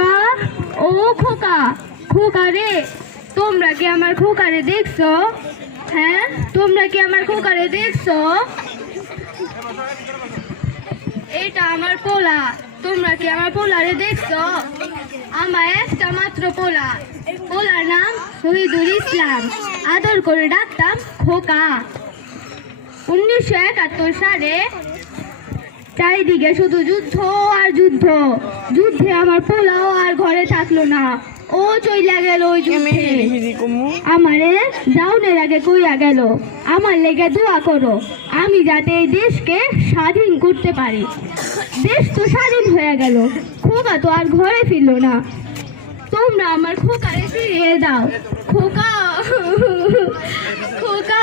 খোকা, ও খোকা, খোকা রে, তোমরা কি আমার খোকারে দেখছো? হ্যাঁ, তোমরা কি আমার খোকারে দেখছো? এটা আমার পোলা, তোমরা কি আমার পোলারে দেখছো? আমার একটা মাত্র পোলা, পোলার নাম শহীদুল ইসলাম, আদর করে ডাকতাম খোকা। 1971 সালে চারিদিকে শুধু যুদ্ধ আর যুদ্ধ, যুদ্ধে আমার পোলাও আর ঘরে থাকলো না, ও চইলা গেল ওই যুদ্ধে। আমারে যাওনের আগে কইয়া গেল, আমার লেগে দোয়া করো আমি যাতে এই দেশকে স্বাধীন করতে পারি। দেশ তো স্বাধীন হয়ে গেল, খোকা তো আর ঘরে ফিরলো না। তোমরা আমার খোকারে ফিরিয়ে দাও, খোকা, খোকা।